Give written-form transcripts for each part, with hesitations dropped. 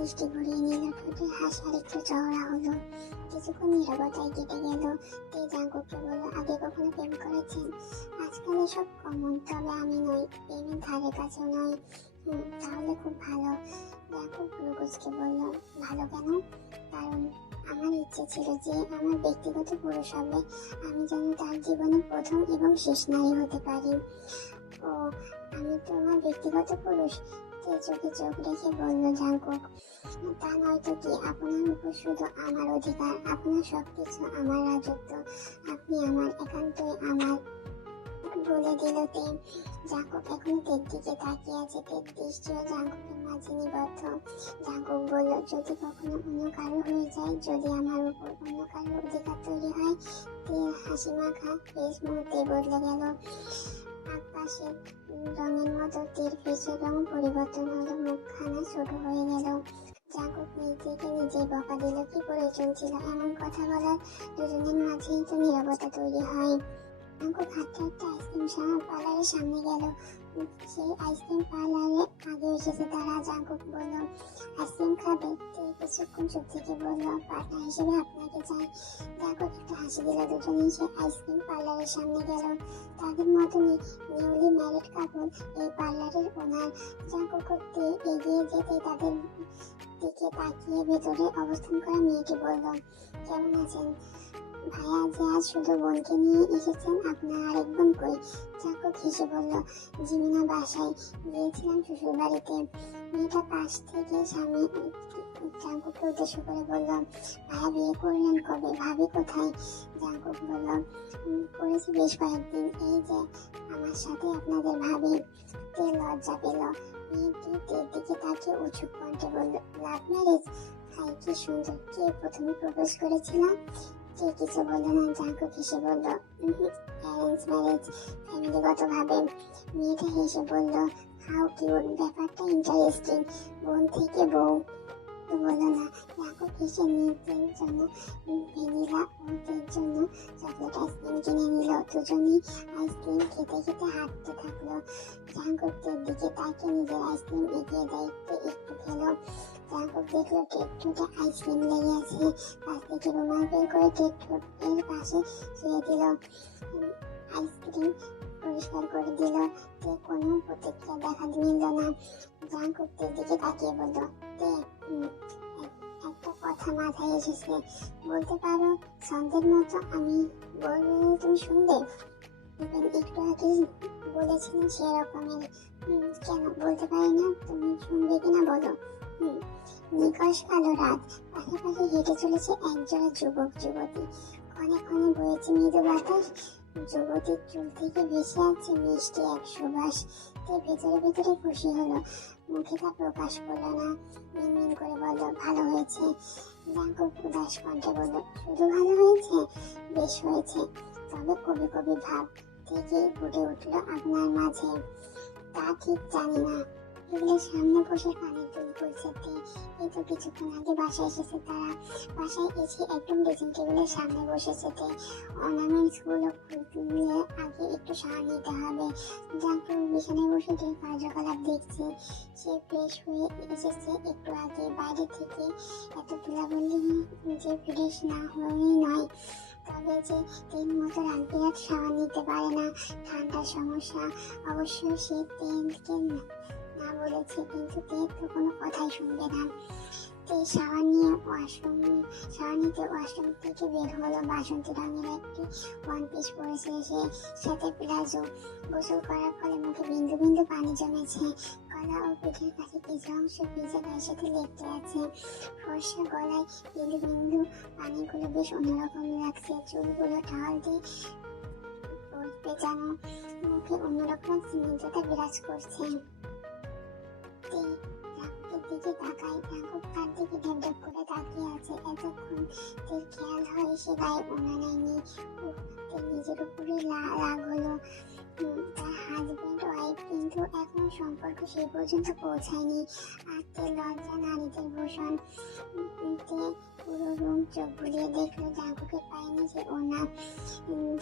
দৃষ্টি ঘুরিয়ে নিল, ঠোঁটের হাসি আরেকটু চওড়া হলো। কিছুক্ষণ নীরবতায় কেটে গেল। তে জাঙ্কুককে বলল, আগে কখনো প্রেম করেছেন? আজকাল এসব কমন, তবে আমি নই, প্রেমের ধারে কাছেও নই। তাহলে খুব ভালো। জাঙ্কুক ভ্রুকুঁচকে বলল, ভালো কেন? কারণ আমার ইচ্ছে ছিল যে আমার ব্যক্তিগত পুরুষ হবে, আমি যেন তার জীবনের প্রথম এবং শেষ নারী হতে পারি। ও, আমি তো আমার ব্যক্তিগত পুরুষ? তে চোখে চোখ রেখে বলল জাঙ্কুক, তা নয়তো কি? আপনার উপর শুধু আমার অধিকার, আপনার সবকিছু আমার রাজত্ব, আপনি আমার, একান্তই আমার, বলে দিল তে। জাঙ্কুক এখন তের দিকে তাকিয়ে আছে, তের দৃষ্টিও জাঙ্কুকের মাঝে নিবদ্ধ। জাঙ্কুক বলল, যদি কখনো অন্য কারো হয়ে যায়, যদি আমার উপর অন্য কারো অধিকার তৈরি হয়। তের হাসি মাখা ফেস মুহূর্তে বদলে গেল। আকাশের রঙের মতো তের ফেসের রং পরিবর্তন হলো, মুখখানা ছোট হয়ে গেল। জাঙ্কুক নিজেকে নিজেই বকা দিল, কি প্রয়োজন ছিল এমন কথা বলার? দুজনের মাঝেই তো নীরবতা তৈরি হয়। জাঙ্কুক হাঁটতে হাঁটতে আইসক্রিম পার্লারের সামনে গেল। সেই আইসক্রিম পার্লারে আগে এসেছে তারা। জাঙ্কুক বলল, আইসক্রিম খাবে? তে কিছুক্ষণ চুপ থেকে বলল, পার্টনার হিসেবে আপনাকে চাই। জাঙ্কুক একটা হাসি দিল। দুজনেই সেই আইসক্রিম পার্লারের সামনে গেল। তাদের মতনই নিউলি ম্যারিড কাপল এই পার্লারের ওনার। জাঙ্কুক এগিয়ে যেতে তাদের দিকে তাকিয়ে ভেতরে অবস্থান করা মেয়েটি বলল, কেমন আছেন ভাইয়া? যে আজ শুধু বোনকে নিয়ে এসেছেন, আপনার আরেক বোন কই? জাঙ্কুক হেসে বলল, জিমিনা বাসায় গিয়েছিলাম শ্বশুর বাড়িতে। মেয়েটা পাশ থেকে স্বামী জাঙ্কুককে উদ্দেশ্য করে বলল, ভাইয়া বিয়ে করলেন কবে? ভাবি কোথায়? জাঙ্কুক বলল, করেছি বেশ কয়েকদিন, এই যে আমার সাথে আপনাদের ভাবি। তে লজ্জা পেল। মেয়েটি তের দিকে তাকিয়ে উঁচু কণ্ঠে বলল, লাভ ম্যারেজ? হাই, কি সুন্দর। কে প্রথমে প্রপোজ করেছিল? কে কিছু বলল না। জাঙ্কুক হেসে বলল, অ্যারেঞ্জ ম্যারেজ, ফ্যামিলিগত ভাবে। মেয়েটা হেসে বলল, হাউ কিউট, ব্যাপারটা ইন্টারেস্টিং। বোন থেকে বউ তো বলল না। জাঙ্কুক হেসে নিজের জন্য ভ্যানিলা ও তের জন্য চকলেট আইসক্রিম কিনে নিল। দুজনেই আইসক্রিম খেতে খেতে হাঁটতে থাকলো। জাঙ্কুক তের দিকে তাকিয়ে নিজের আইসক্রিম এগিয়ে দেয়। তে একটু খেলো। জাঙ্কুক দেখলো টের ঠোঁটে আইসক্রিম লেগে আছে। পাশ থেকে রুমাল বের করে টের ঠোঁটের পাশে শুয়ে দিল। আইসক্রিম পরিষ্কার করে দিল। তে কোনো প্রতিক্রিয়া দেখা মিলল না। জাঙ্কুক তের দিকে তাকিয়ে বলল, তে একটা কথা মাথায় এসেছে, বলতে পারো? ছন্দের মতো আমি বলবো, তুমি শুনবে? একটু আগে বলেছিলেন সেরকমের। কেন বলতে পারি না? তুমি শুনবে কিনা বলো? নিকশ কালো রাত, পাশাপাশি হেঁটে চলেছে একজোড়া যুবক যুবতী। ক্ষণে ক্ষণে বয়েছে মৃদু বাতাস। যুবতীর চুল থেকে ভেসে আছে মিষ্টি এক সুবাস। তে ভেতরে ভেতরে খুশি হলো, মুখে তা প্রকাশ করলো না। মিনমিন করে বলল, ভালো হয়েছে। জাঙ্কুক উদাস কণ্ঠে বলল, শুধু ভালো হয়েছে? বেশ হয়েছে, তবে কবি কবি ভাব থেকেই ফুটে উঠলো আপনার মাঝে। তা ঠিক জানি না। টেবিলের সামনে বসে কানের দুল খুলছে তে। এই তো কিছুক্ষণ আগে বাসায় এসেছে তারা। বাসায় এসে একদম ড্রেসিং টেবিলের সামনে বসেছে তে। অর্নামেন্টস গুলো খুলতে আগে একটু সাড়া নিতে হবে। জাঙ্কুক বিছানায় বসে তে কার্যকলাপ দেখছে। সে ফ্রেশ হয়ে এসেছে একটু আগে। বাইরে থেকে এত ধুলাবালি যে ফ্রেশ না হয়েই নয়, তবে যে তেল মতো রামপিরাট সাবান নিতে পারে না, ঠান্ডার সমস্যা। অবশ্য সে তেলকে না বলেছে, কিন্তু তেল তো কোনো কথাই শুনবে না। তে সাবান নিতে ওয়াশরুম থেকে বের হলো। বাসন্তী রঙের একটি ওয়ান পিস পরেছে সে, সাথে প্লাজো। গোসল করার ফলে মুখে বিন্দু বিন্দু পানি জমেছে। গলা ও পিঠের কাছে কিছু অংশ ভিজে গায়ের সাথে লেপটে আছে। ফর্সা গলায় বিন্দু বিন্দু পানিগুলো বেশ অন্যরকম লাগছে। চুলগুলো টাওয়াল দিয়ে পেঁচানো, মুখে অন্যরকম স্নিগ্ধতা বিরাজ করছে। জাঙ্কুকের দিকে তাকায়। জাঙ্কুক তার দিকে ঢেপ ঢেপ করে তাকিয়ে আছে। এতক্ষণ তের খেয়াল হয় সে গায়ে ওড়না নেয়নি। তের নিজের উপরে রাগ হলো। তার হাজবেন্ড ওয়াইফ, কিন্তু এখনো সম্পর্ক সেই পর্যন্ত পৌঁছায়নি। আর তের লজ্জা নারীদের ভূষণ। তে পুরো রুম চোখ বুলিয়ে দেখলো জাঙ্কুকের পায়ে নিচে ওড়না।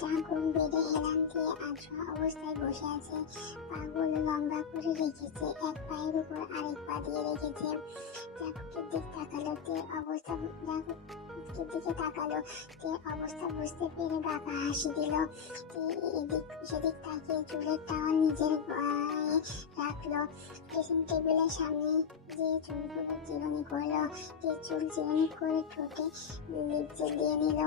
জাঙ্কুক বেডে হেলান দিয়ে আছোয়া অবস্থায় বসে আছে। পাগুলো লম্বা করে রেখেছে, এক পায়ের উপর আরেক পা দিয়ে রেখেছে। জাঙ্কুকের তের অবস্থা জাঙ্কুকের দিকে তাকালো। তের অবস্থা বুঝতে পেরে বাঁকা হাসি দিল। তে এদিক সেদিক তাকিয়ে চুলের টাওয়াল নিজের গায়ে রাখলো। ড্রেসিং টেবিলের সামনে যে চুলগুলো চিরুনি করলো। তে চুল চিরুনি করে ঠোঁটে লিপ জেল দিয়ে নিল।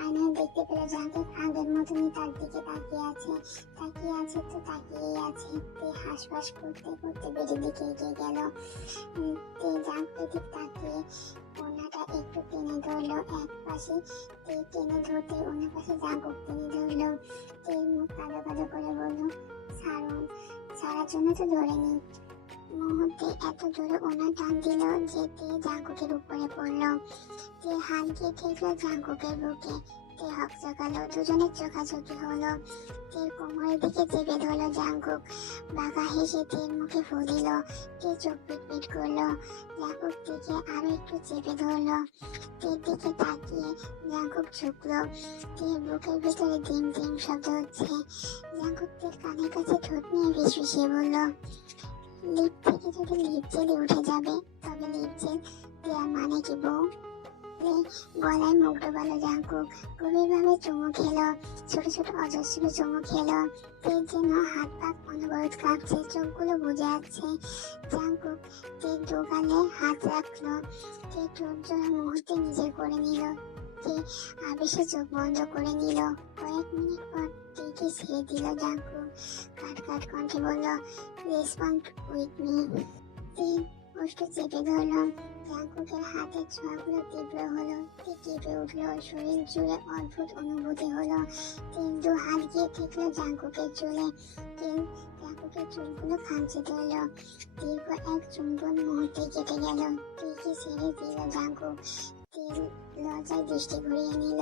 আয়নায় দেখতে পেল জাঙ্কুক আগের মতনই তার দিকে তাকিয়ে আছে তো তাকিয়েই আছে। তে হাঁসফাঁস করতে করতে বেডের দিকে এগিয়ে গেল। তে জাঙ্কুকের দিক তাকিয়ে ওনাটা একটু টেনে ধরলো এক পাশে। তে টেনে ধরতে ওনার পাশে জাঙ্কুক টেনে ধরলো। তে মুখ কালো কালো করে বলল, ছাড়ুন। ছাড়ার জন্য তো ধরেনি। মুহূর্তে এত জোরে ওনা টান দিল যে তে জাঙ্কুকের উপরে পড়লো। তে হাত গিয়ে ঠেকলো জাঙ্কুকের বুকে। তে হকচকালো, দুজনের চোখাচোখি হলো। তের কোমরের দিকে চেপে ধরলো জাঙ্কুক। বাঁকা হেসে তের মুখে ফু দিল। তে চোখ পিটপিট করলো। জাঙ্কুক থেকে আরো একটু চেপে ধরলো। তের দিকে তাকিয়ে জাঙ্কুক ঝুঁকলো। তের বুকের ভিতরে ডিম ডিম শব্দ হচ্ছে। জাঙ্কুক তের কানের কাছে ঠোঁট নিয়ে ফিসফিসিয়ে বলল, লিপ থেকে যদি লিপ জেলে উঠে যাবে তবে লিপ জেল দেওয়ার মানে কি বউ? গলায় মুখ ডোবালো জাঙ্কুক। গভীরভাবে চুমু খেলো। ছোট ছোট অজস্র চুমু খেলো। তের যেন হাত পা অনবরত কাঁপছে, চোখগুলো বুজে আছে। জাঙ্কুক তের দোকানে হাত রাখলো। তে ঠোঁট জোড়া মুহূর্তে নিজের করে নিল। তে আবেশে চোখ বন্ধ করে নিল। কয়েক মিনিট পর টেকে ছেড়ে দিল জাঙ্কুক। কাট কাট কণ্ঠে বলল, রেসপন্ড উইথ মি। তে কষ্ট চেপে ধরল। জাঙ্কুকের হাতের ছোঁয়াগুলো তীব্র হলো। তে কেঁপে উঠলো। শরীর জুড়ে অদ্ভুত অনুভূতি হলো। তিন দু হাত গিয়ে ঠেকলো জাঙ্কুকের চুলে। জাঙ্কুকের চুলগুলো খামচে ধরলো। দীর্ঘ এক চুম্বন মুহূর্তে কেটে গেল। টেকে ছেড়ে দিল জাঙ্কুক। তেল লজ্জায় দৃষ্টি ঘুরিয়ে নিল।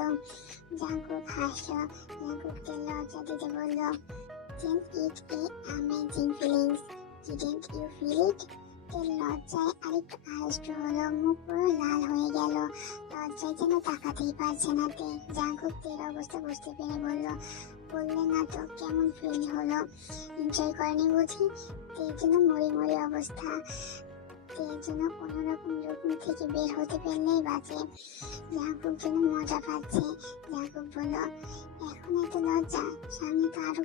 জাঙ্কুক হাসলো। জাঙ্কুককে লজ্জা দিতে বলল, Isn't it a amazing feelings? Didn't you feel it? তেল লজ্জায় আরেকটু আড়ষ্ট হলো। মুখ পুরো লাল হয়ে গেল। লজ্জায় যেন তাকাতেই পারছে না তে। জাঙ্কুক তের অবস্থা বুঝতে পেরে বলল, বললে না তো কেমন ফিল হলো? এনজয় করেনি বুঝি? তের জন্য মরি মরি অবস্থা। তের জন্য কোনো রকম রূপ থেকে বের হতে পারলেই বাঁচে। জাঙ্কুক যেন মজা পাচ্ছে। জাঙ্কুক বলল, এখন এত লজ্জা? সামনে তো আরো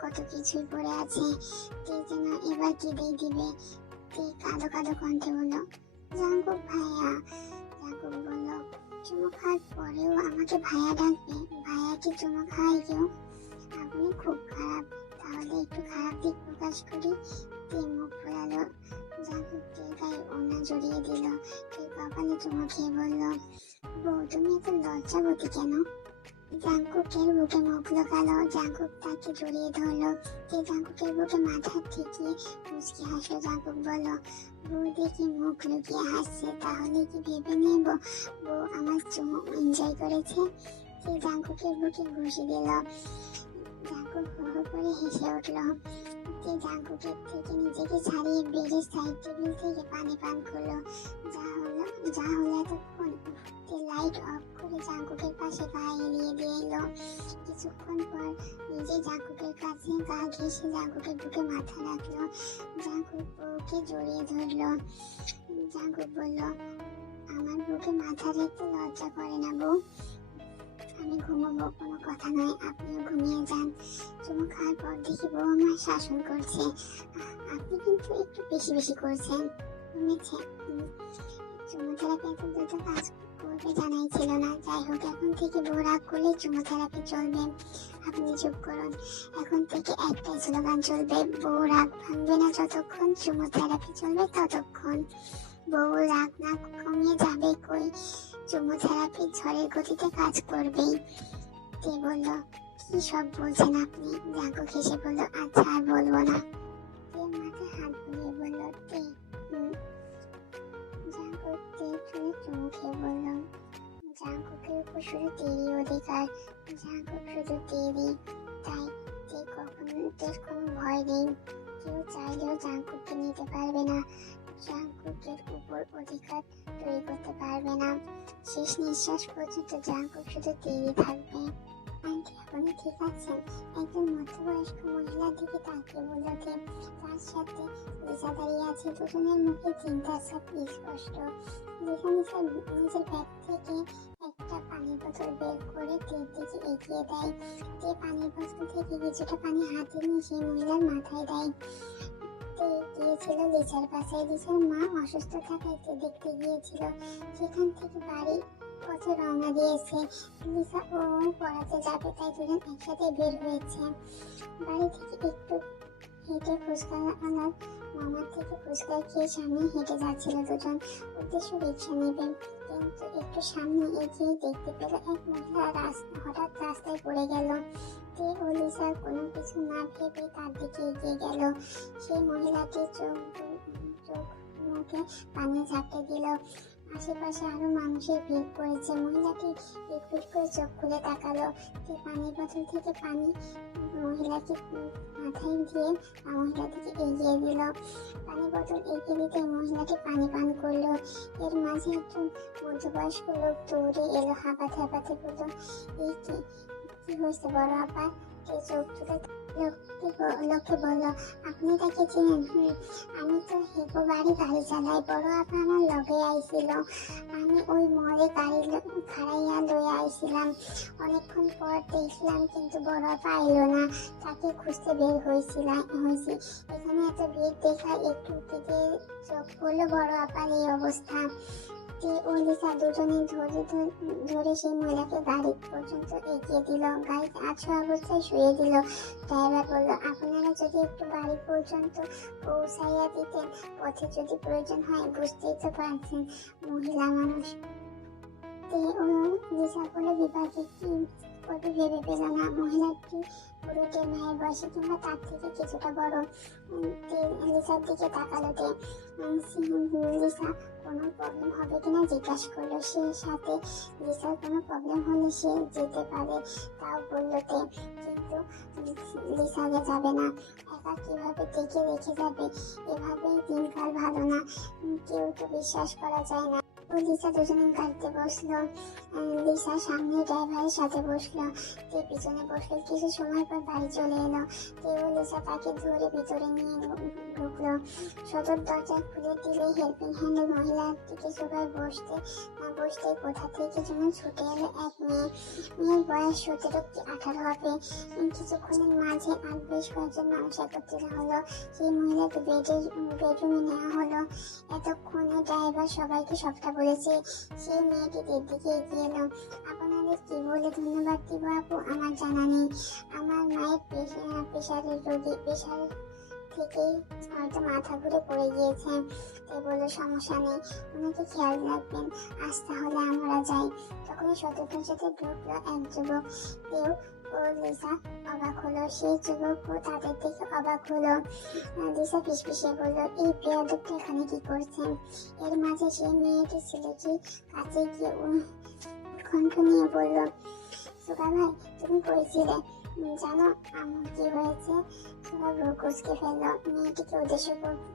কত কিছুই পড়ে আছে। তে যেন এবার কেঁদেই দিবে। তে কাঁদো কাঁদো কণ্ঠে বলল, জাঙ্কুক ভাইয়া। জাঙ্কুক বলল, চুমু খাওয়ার পরেও আমাকে ভাইয়া ডাকবে? ভাইয়া কি চুমু খাওয়াই কেউ? আপনি খুব খারাপ। তাহলে একটু খারাপ দিক প্রকাশ করি। তে মুখ ফোলালো। জাঙ্কুক তের গায়ে ওড়না জড়িয়ে দিল। তে কপালে চুমু খেয়ে বলল, বউ তুমি এত লজ্জাবতী কেন? জাঙ্কুকের বুকে মুখ লুকালো। জাঙ্কুক তাকে জড়িয়ে ধরলো। তে জাঙ্কুকের বুকে মাথা ঠেকিয়ে মুচকি হাসলো। জাঙ্কুক বলল, বউ দেখি মুখ লুকিয়ে হাসছে, তাহলে কি ভেবে নেব বউ আমার চুমু এনজয় করেছে? তে জাঙ্কুকের বুকে ঘুষি দিল। জাঙ্কুক হো হো করে হেসে উঠল। তে জাঙ্কুকের থেকে নিজেকে ছাড়িয়ে বেডের সাইড টেবিল থেকে পানি পান করলো। যা হলো এতক্ষণ। তে লাইট অফ করে জাঙ্কুকের পাশে গা এলিয়ে দিয়ে এলো। কিছুক্ষণ পর নিজে জাঙ্কুকের কাছে গা ঘেঁষে জাঙ্কুকের বুকে মাথা রাখলো। জাঙ্কুক বউকে জড়িয়ে ধরলো। জাঙ্কুক বলল, আমার বুকে মাথা রেখে লজ্জা করে না বউ? আমি ঘুমাবো, কোনো কথা নয়, আপনিও ঘুমিয়ে যান। চুমু খাওয়ার পর দেখি বউ আমার শাসন করছে। আপনি কিন্তু একটু বেশি বেশি করছেন। ঘুমেছে। চুমু থেরাপি এত দ্রুত কাজ করবে জানাই ছিল না। যাই হোক, এখন থেকে বউ রাগ করলে চুমু থেরাপি চলবে। আপনি চুপ করুন। এখন থেকে একটাই স্লোগান চলবে, বউ রাগ ভাঙবে না যতক্ষণ চুমু থেরাপি চলবে ততক্ষণ। বউ রাগ না কমিয়ে যাবে কই? চুমু থেরাপি ঝড়ের গতিতে কাজ করবেই। তে বলল, কি সব বলছেন আপনি? জাঙ্কুক হেসে বলল, আচ্ছা আর বলবো না। তে মাথায় হাত বুলিয়ে বলল, তে জাঙ্কুক তে চুলে চুমু খেয়ে বলল, জাঙ্কুকের উপর শুধু তেরই অধিকার। জাঙ্কুক শুধু তেরই, তাই তের কোনো ভয় নেই। কেউ চাইলেও জাঙ্কুককে নিতে পারবে না। জাঙ্কুকের উপর অধিকার তৈরি করতে পারবে না। শেষ নিঃশ্বাস পর্যন্ত জাঙ্কুক শুধু তেরই থাকবে। উনি ঠিক আছেন? একজন মধ্যবয়স্ক মহিলার দিকে তাকিয়ে বলল তে। তার সাথে লিসা দাঁড়িয়ে আছে। দুজনের মুখে চিন্তার ছাপ স্পষ্ট। লিসা নিজের ব্যাগ থেকে একটা পানির বোতল বের করে তের দিকে এগিয়ে দেয়। তে পানির বোতল থেকে কিছুটা পানি হাতে নিয়ে সেই মহিলার মাথায় দেয়। তে গিয়েছিল লিসার বাসায়। লিসার মা অসুস্থ থাকায় তে দেখতে গিয়েছিল। সেখান থেকে বাড়ি পথে রওনা দিয়েছে। লিসা ও পড়াতে যাবে তাই দুজন একসাথে বের হয়েছে। বাড়ি থেকে একটু হেঁটে ফুচকা আনার মামার থেকে ফুচকা খেয়ে সামনে হেঁটে যাচ্ছিল দুজন। উদ্দেশ্য রিক্সা নেবে, কিন্তু একটু সামনে এগিয়ে দেখতে পেল এক মহিলা হঠাৎ রাস্তায় পড়ে গেল। তে ও লিসা কোনো কিছু না ভেবে তার দিকে এগিয়ে গেল। সেই মহিলাটি চোখ মুখে পানি ঝাপটে দিল। আশেপাশে আরো মানুষের ভিড় পড়েছে। মহিলাটি পিট করে চোখ খুলে তাকালো। তে পানির বোতল থেকে পানি মহিলাকে মাথায় দিয়ে মহিলাটিকে এগিয়ে দিল। পানি বোতল এগিয়ে দিতে মহিলাটি পানি পান করলো। এর মাঝে একজন মধ্যবয়স্ক লোক দৌড়ে এলো, হাঁপাতে হাঁপাতে বলল, এই কি হয়েছে বড় আপা? তে চোখ তুলে লোককে বলল, আপনি তাকে চিনেন? আমি তো হেপো গাড়ি চালাই। বড় আপা আমার লগে আইছিল। আমি ওই মলে গাড়ি খাড়াইয়া লইয়া আইছিলাম। অনেকক্ষণ পর দেখলাম কিন্তু বড় আপা আইলো না। তাকে খুঁজতে বের হয়েছি। এখানে এত ভিড় দেখা একটু দিকে চোখ পড়লো বড় আপার এই অবস্থা। তে ও লিসা দুজনে ধরে সেই মহিলাকে গাড়ি পর্যন্ত এগিয়ে দিল। গাড়িতে আছো অবস্থায় শুয়ে দিল। ড্রাইভার বলল, আপনারা যদি একটু বাড়ি পর্যন্ত পৌঁছাইয়া দিতেন, পথে যদি প্রয়োজন হয়। বুঝতেই তো পারছেন মহিলা মানুষ। তে ও লিসা বলে বিভাগে কি করবে ভেবে পেল না। মহিলাটি পুরো তে মায়ের বয়সে কিংবা তার থেকে কিছুটা বড়। লিসার দিকে তাকালো। তে লিসা কোনো প্রবলেম হবে কিনা জিজ্ঞাসা করলো। সে সাথে লিসার কোনো প্রবলেম হলে সে যেতে পারে তাও বলল তে, কিন্তু লিসা যাবে না। একা কিভাবে দেখে রেখে যাবে? এভাবেই দিনকাল ভালো না। কেউ তো বিশ্বাস করা যায় না। লিসা দুজনে গাড়িতে বসলো। লিসা সামনে ড্রাইভারের সাথে বসলো। তে পিছনে বসলো। কিছু সময় পর বাড়ি চলে এলো। তেও লিসা তাকে ধরে ভিতরে নিয়ে ঢুকলো। সদর দরজা খুলে দিলে হেল্পিং হ্যান্ডের মহিলার দিকে সবাই বসতে কোথা থেকে যেন ছুটে এলো এক মেয়ের বয়স 17 কি 18 হবে। কিছুক্ষণের মাঝে আর বেশ কয়েকজন মানুষ একত্রিত হলো। সেই মহিলাকে বেডরুমে নেওয়া হলো। এতক্ষণে ড্রাইভার সবাইকে সবটা বলেছে। সেই মেয়েটিদের দিকে এগিয়ে এলো। আপনাদের কি বলে ধন্যবাদ দিব আপু আমার জানা নেই। আমার মায়ের প্রেশারের রোগী, প্রেশার থেকেই হয়তো মাথা ঘুরে পড়ে গিয়েছে। তাই বললো, সমস্যা নেই, ওনাকে খেয়াল রাখবেন। আজ তাহলে আমরা যাই। তখনই সতর্কের সাথে ঢুকলো এক যুবক। কেউ ও লিসা অবাক হলো। সেই যুবকও তাদের দেখে অবাক হলো। লিসা ফিসফিসিয়ে বলল, এই বেয়াদবটা এখানে কি করছেন? এর মাঝে সেই মেয়েটি ছেলেটির কাছে গিয়ে কণ্ঠ নিয়ে বলল, সুগা ভাই তুমি কই ছিলে? জানো আমার কি হয়েছে? সুগা ভ্রু কুঁচকে ফেলল। মেয়েটিকে উদ্দেশ্য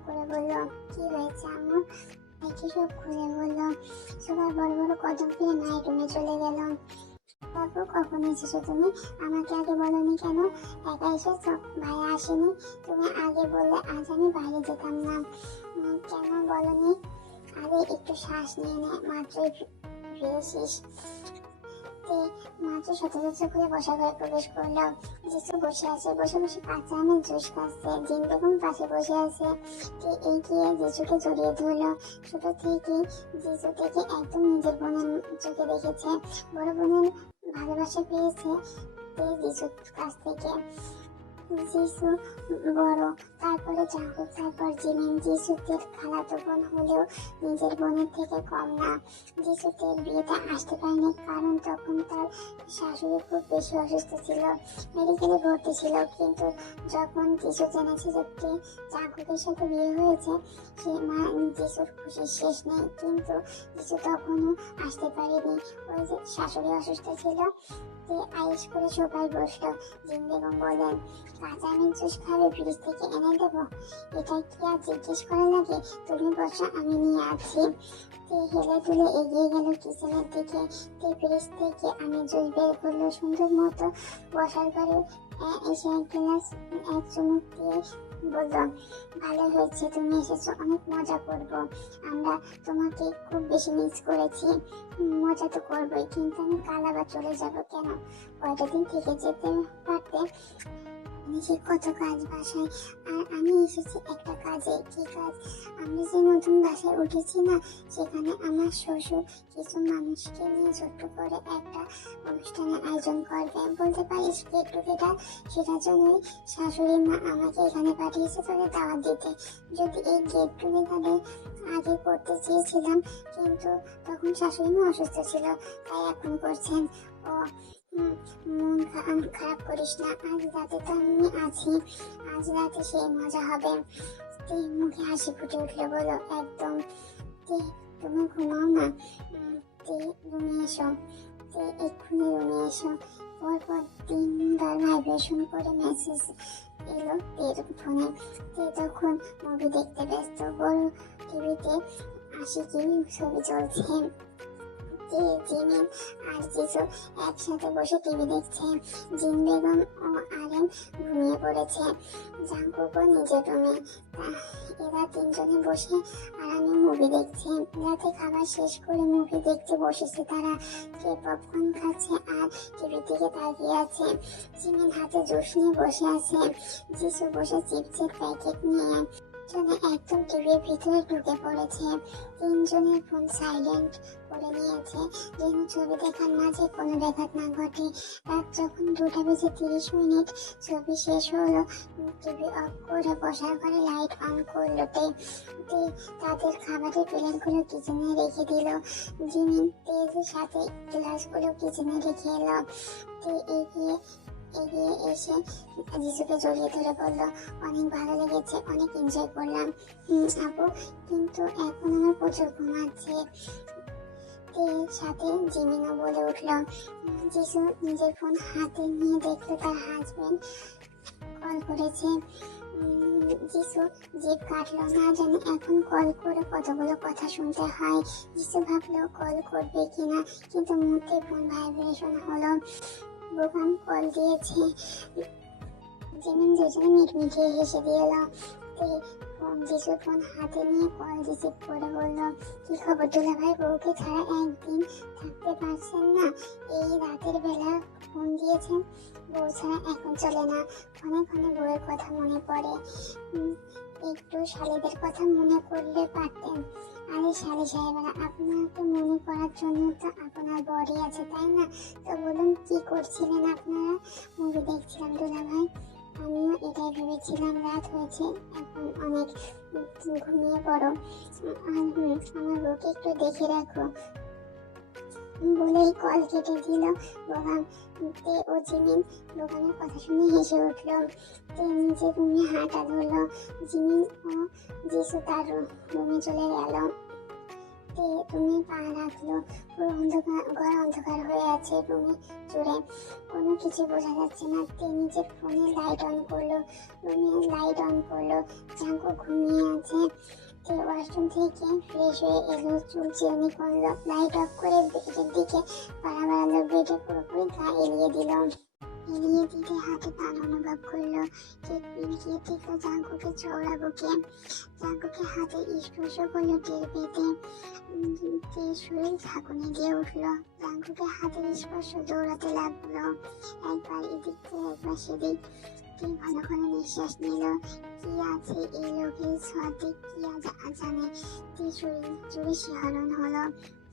করে বলল, কি হয়েছে আম্মু? ভাইকে সব খুলে বলল। সুগা বড় বড় কদম ফিরে মায়ের রুমে চলে গেল। বাবু কখন এসেছো তুমি? আমাকে আগে বলনি কেন? একা এসেছো? ভাইয়া আসেনি? তুমি আগে বললে আজ আমি বাইরে যেতাম না। কেন বলনি? আরে একটু শ্বাস নিয়ে নে, মাত্রই ফিরেছিস। মাত্র সচরাচর করে বসা ঘরে প্রবেশ করলো। জিসু বসে আছে, বসে বসে কাঁচা আমের জুস খাচ্ছে। জিন বেগম পাশে বসে আছে। এগিয়ে জিসুকে জড়িয়ে ধরলো। ছোট থেকে জিসু থেকে একদম নিজের বোনের চোখে দেখেছে। বড় বোনের ভালোবাসা পেয়েছে জিসুর কাছ থেকে। জিসু বড়, তারপরে জাঙ্কুক, তারপর জিমিন। জিসুদের খালাতো বোন হলেও নিজের বোনের থেকে কম না। জিসুদের বিয়েতে আসতে পারেনি কারণ তখন তার শাশুড়ি খুব বেশি অসুস্থ ছিল, মেডিকেলে ভর্তি ছিল। কিন্তু যখন জিসু জেনেছে যে জাঙ্কুকের সাথে বিয়ে হয়েছে, সে জিসুর খুশির শেষ নেই। কিন্তু জিসু তখনও আসতে পারেনি, ওই যে শাশুড়ি অসুস্থ ছিল। আইস করে সোফায় বসলো। জিন বেগম বললেন, কাঁচা আমের জুস খাবে? ফ্রিজ থেকে এনে দেবো? এটা কি আর জিজ্ঞেস করা লাগে? তুমি বসো, আমি নিয়ে আছি। হেলে দুলে এগিয়ে গেল কিচেনের দিকে। ফ্রিজ থেকে আমের জুস বের করলো। সুন্দর মতো বসার ঘরে এসে এক চুমুক দিয়ে বলল, ভালো হয়েছে তুমি এসেছো, অনেক মজা করবো। আমরা তোমাকে খুব বেশি মিস করেছি। মজা তো করবোই, কিন্তু আমি কাল আবার চলে যাবো। কেন? কয়টা দিন থেকে যেতে পারতে। নিজে কত কাজ বাসায়, আর আমি এসেছি একটা কাজে। কি কাজ? আমি যে নতুন বাসায় উঠেছি না, সেখানে আমার শ্বশুর কিছু মানুষকে নিয়ে ছোট্ট করে একটা অনুষ্ঠানের আয়োজন করবে। বলতে পারিস গেট টুগেদার। সেটার জন্যই শাশুড়ি মা আমাকে এখানে পাঠিয়েছে তোকে দাওয়াত দিতে। যদি এই গেট টুগেদারে আগে করতে চেয়েছিলাম, কিন্তু তখন শাশুড়ি মা অসুস্থ ছিল, তাই এখন করছেন। ও মন খারাপ করিস না, আজ রাতে তো আমি আছি। আজ রাতে সেই মজা হবে। মুখে হাসি ফুটে উঠলো। বলো, একদম। তুমি ঘুমাও না। রুমে এসো। এক্ষুনি রুমে এসো। পরপর 3বার ভাইব্রেশন করে মেসেজ এলো ফোনে। তখন মুভি দেখতে ব্যস্ত। বড় টিভিতে আশিকি ছবি চলছে। জিমিন আর জিজু একসাথে বসে টিভি দেখছে। জিন বেগম ও আরেন ঘুমিয়ে পড়েছে। জাঙ্কুকও নিজের রুমে। এরা 3জনে বসে আরামে মুভি দেখছে। রাতে খাবার শেষ করে মুভি দেখতে বসেছে তারা। কে পপকর্ন খাচ্ছে আর টিভির দিকে তাকিয়ে আছে। জিমিন হাতে জুস নিয়ে বসে আছে। জিজু বসে চিপসের প্যাকেট নিয়ে একদম টিভির ভিতরে ঢুকে পড়েছে। 3জনের ফোন সাইলেন্ট করে নিয়েছে, যেন ছবি দেখার মাঝে কোনো ব্যাঘাত না ঘটে। রাত যখন 2:30 ছবি শেষ হলো, টিভি অফ করে বসার ঘরে লাইট অন করলো। তাদের খাবারের প্লেটগুলো কিচেনে রেখে দিল। জিমিন তেজের সাথে গ্লাসগুলো কিচেনে রেখে এলো। এগিয়ে এসে জিজুকে জড়িয়ে ধরে বলল, অনেক ভালো লেগেছে, অনেক এনজয় করলাম আপু, কিন্তু এখন আমার প্রচুর ঘুমাচ্ছে। সাথে জিমিনও বলে উঠল। জিজু নিজের ফোন হাতে নিয়ে দেখলো তার হাজবেন্ড কল করেছে। জিসু জিভ কাটলো, না জানে এখন কল করে কতগুলো কথা শুনতে হয়। জিসু ভাবলো কল করবে কিনা, কিন্তু মুহূর্তে ফোন ভাইব্রেশন হলো। বোকাম কল দিয়েছে। জিমিন দুজনে মিটমিটিয়ে হেসে দিল। জিসু ফোন হাতে নিয়ে কল রিসিভ করে বলল, কি খবর দুলা ভাই? বউকে ছাড়া একদিন থাকতে পারছেন না? এই রাতের বেলা ফোন দিয়েছেন? বউ ছাড়া এখন চলে না। ক্ষণে ক্ষণে বউয়ের কথা মনে পড়ে। একটু শালিদের কথা মনে করলে পারতেন। আরে শালি সাহেবেরা, আপনাকে মনে করার জন্য তো আপনার বডি আছে, তাই না? তো বলুন, কি করছিলেন আপনারা? মুভি দেখছিলাম দুলা ভাই। আমিও এটাই ভেবেছিলাম। রাত হয়েছে, এখন অনেক ঘুমিয়ে পড়ো। আর আমার বউকে একটু দেখে রাখো বলেই কল কেটে দিল বোকাম। ও জিমিন বোকামের কথা শুনে হেসে উঠল। নিজের রুমে হাঁটা ধরলো। জিমিন ও জিসু তার রুমে চলে গেল। রুমে পা রাখলো। পুরো ঘর অন্ধকার হয়ে আছে রুমে জুড়ে, কোনো কিছু বোঝা যাচ্ছে না। নিজের ফোনে লাইট অন করলো। রুমে লাইট অন করলো। জাঙ্কু ঘুমিয়ে আছে। ওয়াশরুম থেকে ফ্রেশ হয়ে এলো, চুল চিরুনি করলো, লাইট অফ করে বেডের দিকে বাড়ালো। বেডে পুরোপুরি গা এলিয়ে দিতে হাতে টান অনুভব করলো। কেক পিনকিয়ে দেখলো জাঙ্কুকে চওড়া বুকে। জাঙ্কুকে হাতে স্পর্শ করলো টের পেতে। শরীর ঝাঁকুনি দিয়ে উঠলো। জাঙ্কুকে হাতের স্পর্শ দৌড়াতে লাগলো, একবার এদিক থেকে একবার সেদিক। ঘন ঘন নিঃশ্বাস নিল। কি আছে এই লোকের ছোঁয়াতে, কি জানে। শরীর জুড়ে শিহরণ হলো।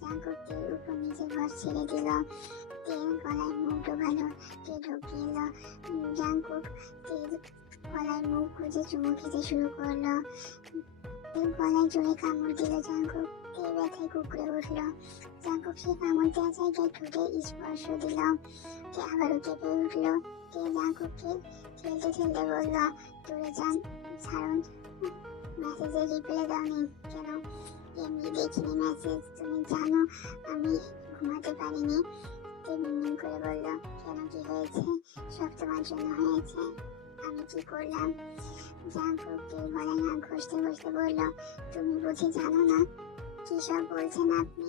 জাঙ্কুকের উপর নিজের ঘর ছেড়ে দিল। গলায় মুখ ডোবালো। ঢুকিয়ে এলো। জাঙ্কুক গলায় মুখ খুঁজে চুমু খেতে শুরু করলো। গলায় জোরে কামড় দিল জাঙ্কুক। ব্যথায় কুকড়ে উঠলো। জাঙ্কুক সে কামড় দেওয়া জায়গায় ঠোঁটে স্পর্শ দিল। আবারও কেঁপে উঠলো। জাঙ্কুককে ঠেলতে বলল, দূরে যান, ছাড়ুন। মেসেজের রিপ্লাই দাওনি কেন? এমনি দেখিনি মেসেজ। তুমি জানো আমি ঘুমাতে পারিনি। তে মিনমিন করে বলল, কেন, কি হয়েছে? সব তোমার জন্য হয়েছে। আমি কি করলাম? জাঙ্কুক তীর গলায় নাক ঘষতে ঘষতে বলল, তুমি বুঝি জানো না? কি সব বলছেন আপনি?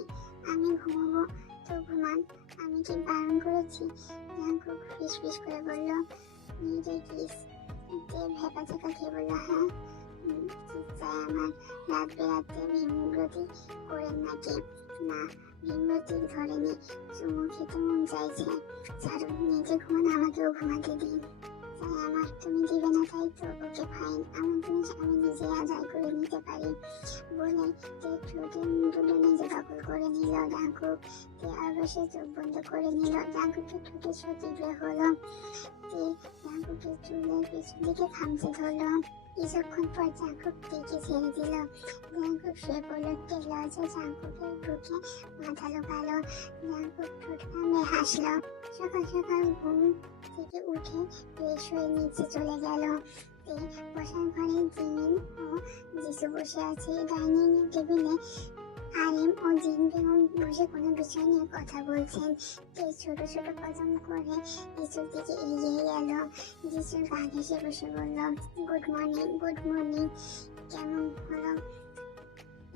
আমি ঘুমাবো তো ঘুমান, আমি কি বারণ করেছি? জাঙ্কুক ফিসফিস করে বলল, নিজে কিস। দেব ভেপাচাকা খেয়ে বলল, হ্যাঁ, কি চাই আমার? রাত বেরাতে ভীমরতি করেন নাকি? না, ভীমরতি ধরেনি, চুমু খেতে মন চাইছে। ছাড়ুন, নিজে ঘুমান, আমাকেও ঘুমাতে দিন। চাই আমার, তুমি দিবে না তাই তো? ওকে ফাইন, আমার জিনিস আমি নিজে আদায় করে নিতে পারি। বলে তে ঠোঁটের দুটো নিজে দখল করে নিল জাঙ্কুক। তে অবশ্যই চোখ বন্ধ করে নিল। জাঙ্কুকের ঠোঁটে সতীব্র হলো। তে জাঙ্কুকের চুলের পিছন দিকে খামচে ধরলো। কিছুক্ষণ পর জাঙ্কুক টেকে ছেড়ে দিল। জাঙ্কুক শুয়ে পড়ল। তে লজ্জা জাঙ্কুকের বুকে মাথা লোকালো। জাঙ্কুক ঠোঁট কামড়ে হাসলো। সকাল সকাল ঘুম থেকে উঠে ফ্রেশ হয়ে নিচে চলে গেল। তে বসার ঘরে জিমিন ও যিশু বসে আছে। ডাইনিং টেবিলে আরিম ও জিন বেগম বসে কোনো বিষয় নিয়ে কথা বলছেন। তে ছোট ছোট কদম করে যিশুর দিকে এগিয়ে গেল। যিশুর গা ঘেঁষে বসে বলল, গুড মর্নিং। Good morning. কেমন হলো?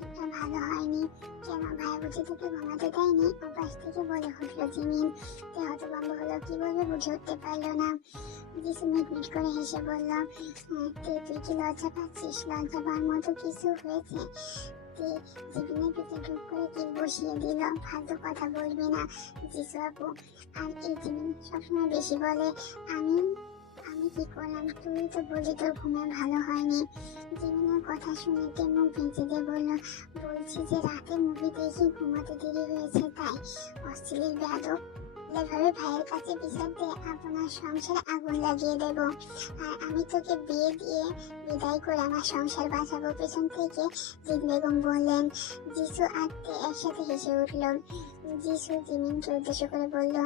এটা ভালো হয়নি। কেন, ভাই বুঝি তোকে ঘুমাতে দেয়নি? ওপাশ থেকে বলে উঠলো জিমিন। তে হতভম্ব হলো, কি বলবে বুঝে উঠতে পারলো না। যিশু মিটমিট করে হেসে বলল, তে তুই কি লজ্জা পাচ্ছিস? লজ্জা পাওয়ার মতো কিছু হয়েছে? তে জিমিনের পিঠে ঢুক করে কিল বসিয়ে দিল। ফালতু কথা বলবি না যিশু আপু। আর এই জিমিন সবসময় বেশি বলে। আমি আমি কি করলাম? তুই তো বললি তোর ঘুমে ভালো হয়নি। জিমিনের কথা শুনে তে মুখ ভেঙচি দিয়ে বলল, বলছি যে রাতে মুভি দেখে ঘুমাতে দেরি হয়েছে তাই। অশ্লীল বেয়াদব। এভাবে ভাইয়ের কাছে বিচার দিয়ে আপনার সংসারে আগুন লাগিয়ে দেব। আর আমি তোকে বিয়ে দিয়ে বিদায় করে আমার সংসার বাঁচাবো। পেছন থেকে জিন বেগম বললেন। যিশু আর তে একসাথে হেসে উঠল। যিশু জিমিনকে উদ্দেশ্য করে বলল,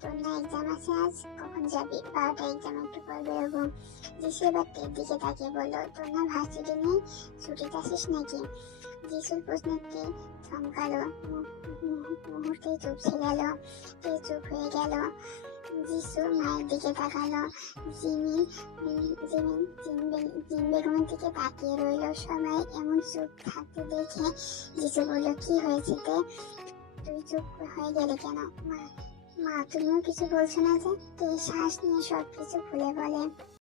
তোর না এক্সাম আছে আজ? কখন যাবি? 12টা এক্সাম, একটু পর বেরোবো। যিশু এবার টের দিকে তাকিয়ে বলল, তোর না ভার্সিটি নেই? ছুটিতে আসিস নাকি? যিশুর প্রশ্নে তে থমকালো। মুহূর্তেই চুপসে গেল। তে চুপ হয়ে গেল। যিশু মায়ের দিকে তাকালো। জিমিন জিন বেগমের দিকে তাকিয়ে রইল। সবাই এমন চুপ থাকতে দেখে যিশু বলল, কি হয়েছে তে? তুই চুপ হয়ে গেলে কেন? মা, তুমিও কিছু বলছো না যে? তে শ্বাস নিয়ে সবকিছু খুলে বলে।